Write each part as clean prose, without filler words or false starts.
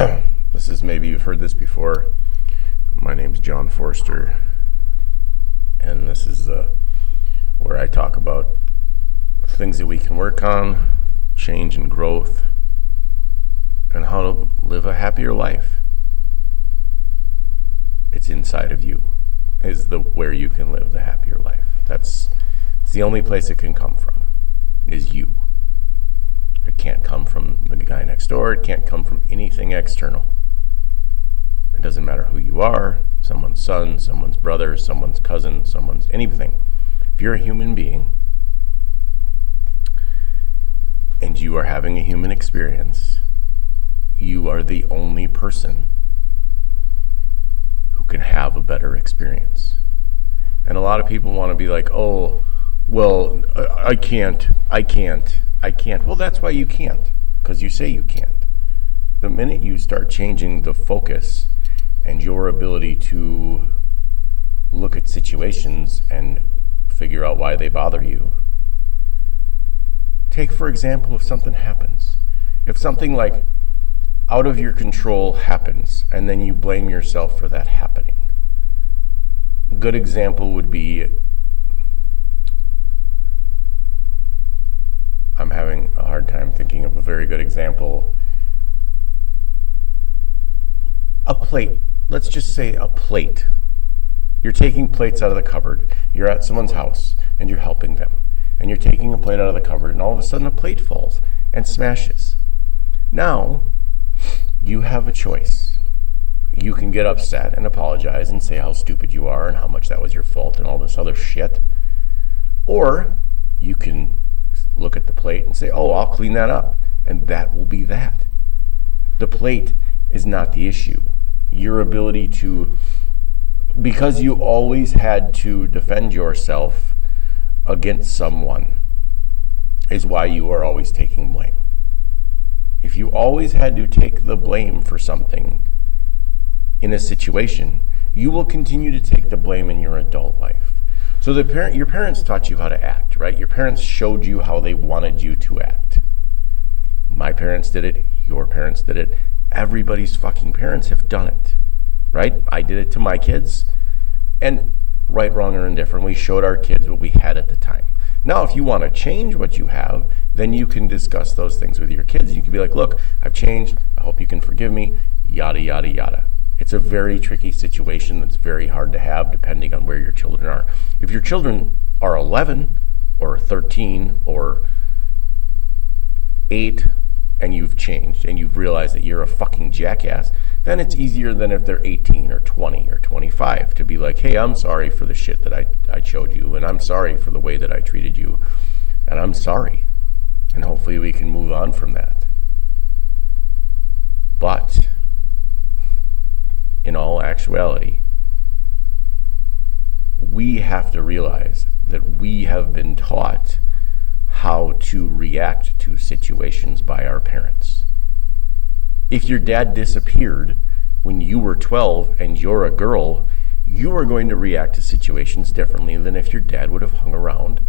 This is, maybe you've heard this before. My name's John Forster, and this is where I talk about things that we can work on, change and growth, and how to live a happier life. It's inside of you, is where you can live the happier life. It's the only place it can come from, is you. It can't come from the guy next door. It can't come from anything external. It doesn't matter who you are, someone's son, someone's brother, someone's cousin, someone's anything. If you're a human being and you are having a human experience, you are the only person who can have a better experience. And a lot of people want to be like, oh, well, I can't. Well, that's why you can't, because you say you can't. The minute you start changing the focus and your ability to look at situations and figure out why they bother you. Take, for example, if something happens. If something like out of your control happens, and then you blame yourself for that happening. Good example would be, I'm having a hard time thinking of a very good example. A plate. Let's just say a plate. You're taking plates out of the cupboard. You're at someone's house and you're helping them. And you're taking a plate out of the cupboard, and all of a sudden a plate falls and smashes. Now, you have a choice. You can get upset and apologize and say how stupid you are and how much that was your fault and all this other shit. Or you can look at the plate and say, oh, I'll clean that up. And that will be that. The plate is not the issue. Your ability to, because you always had to defend yourself against someone, is why you are always taking blame. If you always had to take the blame for something in a situation, you will continue to take the blame in your adult life. So your parents taught you how to act, right? Your parents showed you how they wanted you to act. My parents did it. Your parents did it. Everybody's fucking parents have done it, right? I did it to my kids, and right, wrong, or indifferent, we showed our kids what we had at the time. Now, if you want to change what you have, then you can discuss those things with your kids. You can be like, look, I've changed. I hope you can forgive me, yada, yada, yada. It's a very tricky situation that's very hard to have depending on where your children are. If your children are 11 or 13 or 8 and you've changed and you've realized that you're a fucking jackass, then it's easier than if they're 18 or 20 or 25 to be like, hey, I'm sorry for the shit that I showed you, and I'm sorry for the way that I treated you, and I'm sorry. And hopefully we can move on from that. But in all actuality, we have to realize that we have been taught how to react to situations by our parents. If your dad disappeared when you were 12 and you're a girl, you are going to react to situations differently than if your dad would have hung around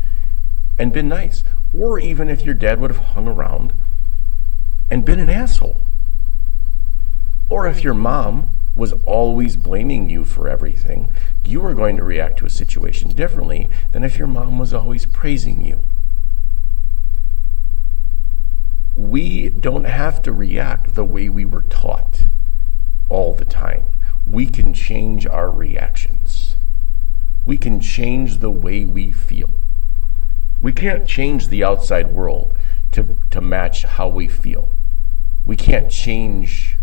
and been nice. Or even if your dad would have hung around and been an asshole. Or if your mom was always blaming you for everything, you are going to react to a situation differently than if your mom was always praising you. We don't have to react the way we were taught all the time. We can change our reactions. We can change the way we feel. We can't change the outside world to match how we feel. We can't change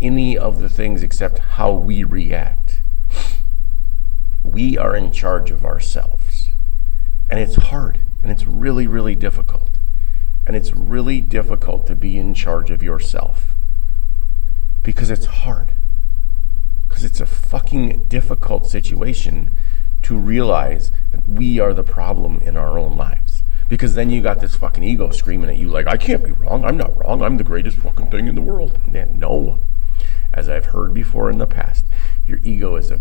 any of the things except how we react. We are in charge of ourselves. And it's hard. And it's really, really difficult. And it's really difficult to be in charge of yourself. Because it's hard. Because it's a fucking difficult situation to realize that we are the problem in our own lives. Because then you got this fucking ego screaming at you like, I can't be wrong. I'm not wrong. I'm the greatest fucking thing in the world. And no. As I've heard before in the past, your ego is a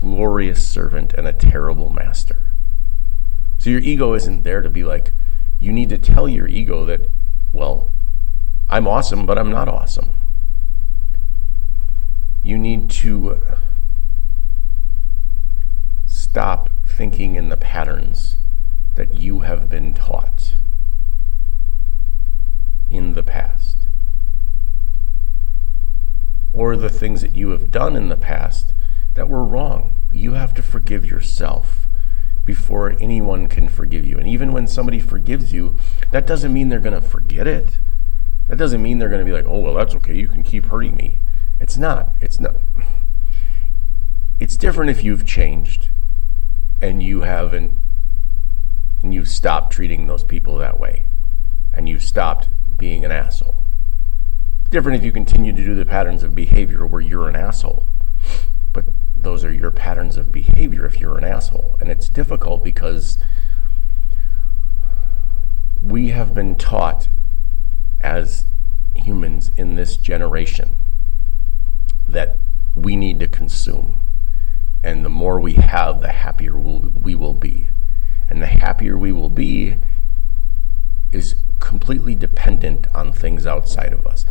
glorious servant and a terrible master. So your ego isn't there to be like, you need to tell your ego that, well, I'm awesome, but I'm not awesome. You need to stop thinking in the patterns that you have been taught in the past, or the things that you have done in the past that were wrong. You have to forgive yourself before anyone can forgive you. And even when somebody forgives you, that doesn't mean they're going to forget it. That doesn't mean they're going to be like, oh, well, that's okay, you can keep hurting me. It's not. It's different if you've changed and you haven't, and you've stopped treating those people that way, and you've stopped being an asshole. It's different if you continue to do the patterns of behavior where you're an asshole. But those are your patterns of behavior if you're an asshole. And it's difficult because we have been taught as humans in this generation that we need to consume. And the more we have, the happier we will be. And the happier we will be is completely dependent on things outside of us.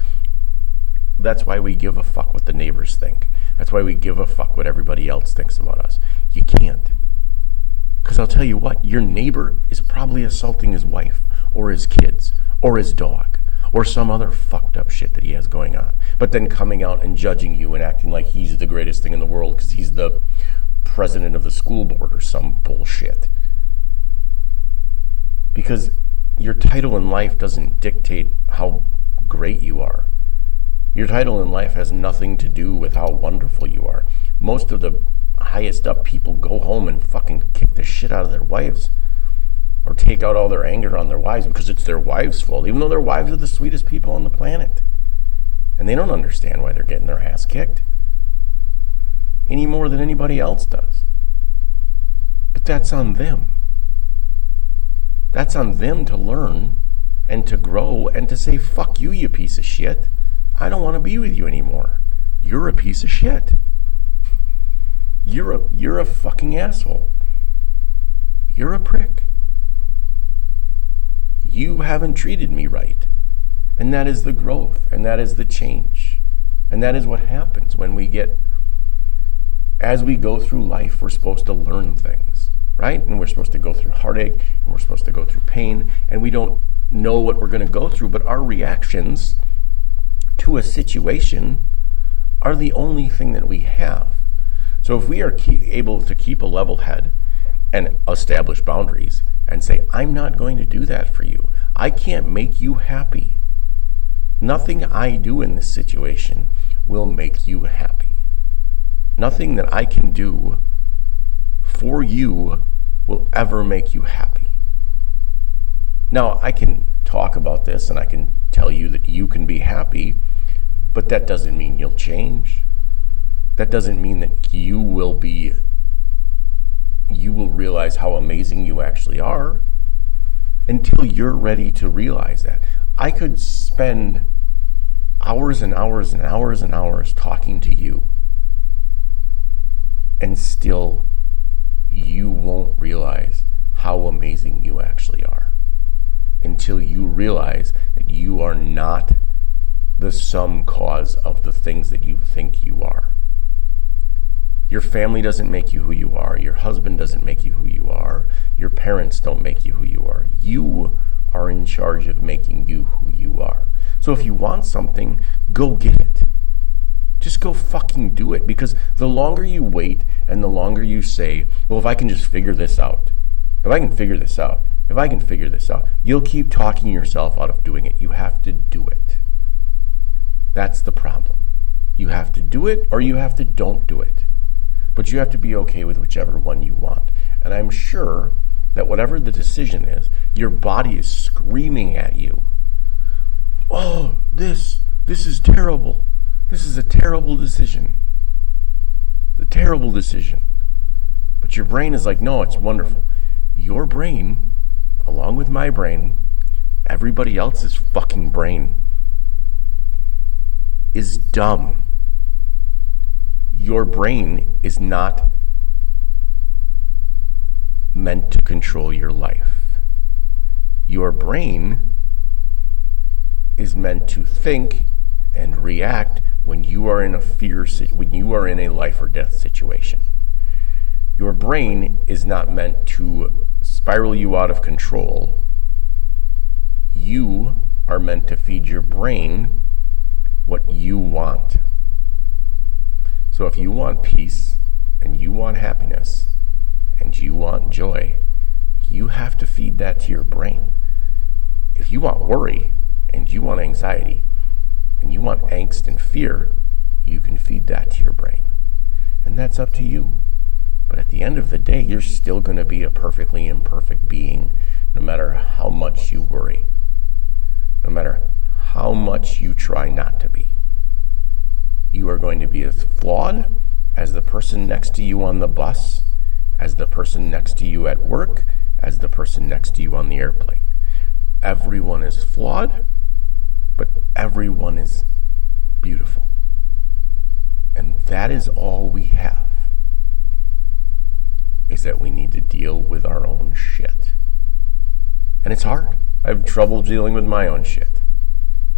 That's why we give a fuck what the neighbors think. That's why we give a fuck what everybody else thinks about us. You can't. Because I'll tell you what, your neighbor is probably assaulting his wife or his kids or his dog or some other fucked up shit that he has going on. But then coming out and judging you and acting like he's the greatest thing in the world because he's the president of the school board or some bullshit. Because your title in life doesn't dictate how great you are. Your title in life has nothing to do with how wonderful you are. Most of the highest up people go home and fucking kick the shit out of their wives or take out all their anger on their wives because it's their wives' fault, even though their wives are the sweetest people on the planet. And they don't understand why they're getting their ass kicked any more than anybody else does. But that's on them. That's on them to learn and to grow and to say, fuck you, you piece of shit. I don't want to be with you anymore. You're a piece of shit. You're a fucking asshole. You're a prick. You haven't treated me right. And that is the growth, and that is the change. And that is what happens when as we go through life, we're supposed to learn things, right? And we're supposed to go through heartache, and we're supposed to go through pain, and we don't know what we're going to go through, but our reactions to a situation are the only thing that we have. So if we are able to keep a level head and establish boundaries and say, I'm not going to do that for you. I can't make you happy. Nothing I do in this situation will make you happy. Nothing that I can do for you will ever make you happy. Now, I can talk about this and I can tell you that you can be happy, but that doesn't mean you'll change. That doesn't mean that you will realize how amazing you actually are until you're ready to realize that. I could spend hours and hours and hours and hours talking to you, and still you won't realize how amazing you actually are until you realize that you are not the sum cause of the things that you think you are. Your family doesn't make you who you are. Your husband doesn't make you who you are. Your parents don't make you who you are. You are in charge of making you who you are. So if you want something, go get it. Just go fucking do it. Because the longer you wait and the longer you say, well, if I can just figure this out, if I can figure this out, if I can figure this out, you'll keep talking yourself out of doing it. You have to do it. That's the problem. You have to do it or you have to don't do it. But you have to be okay with whichever one you want. And I'm sure that whatever the decision is, your body is screaming at you. Oh, this is terrible. This is a terrible decision. It's a terrible decision. But your brain is like, no, it's wonderful. Your brain, along with my brain, everybody else's fucking brain, is dumb. Your brain is not meant to control your life. Your brain is meant to think and react when you are in when you are in a life or death situation. Your brain is not meant to spiral you out of control. You are meant to feed your brain what you want. So if you want peace, and you want happiness, and you want joy, you have to feed that to your brain. If you want worry, and you want anxiety, and you want angst and fear, you can feed that to your brain. And that's up to you. But at the end of the day, you're still going to be a perfectly imperfect being, no matter how much you worry, no matter how much you try not to be. You are going to be as flawed as the person next to you on the bus, as the person next to you at work, as the person next to you on the airplane. Everyone is flawed, but everyone is beautiful. And that is all we have, is that we need to deal with our own shit. And it's hard. I have trouble dealing with my own shit.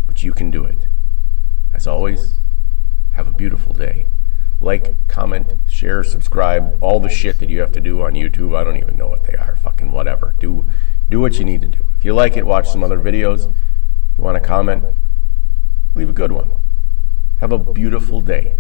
But you can do it. As always, have a beautiful day. Like, comment, share, subscribe, all the shit that you have to do on YouTube. I don't even know what they are. Fucking whatever. Do what you need to do. If you like it, watch some other videos. If you want to comment, leave a good one. Have a beautiful day.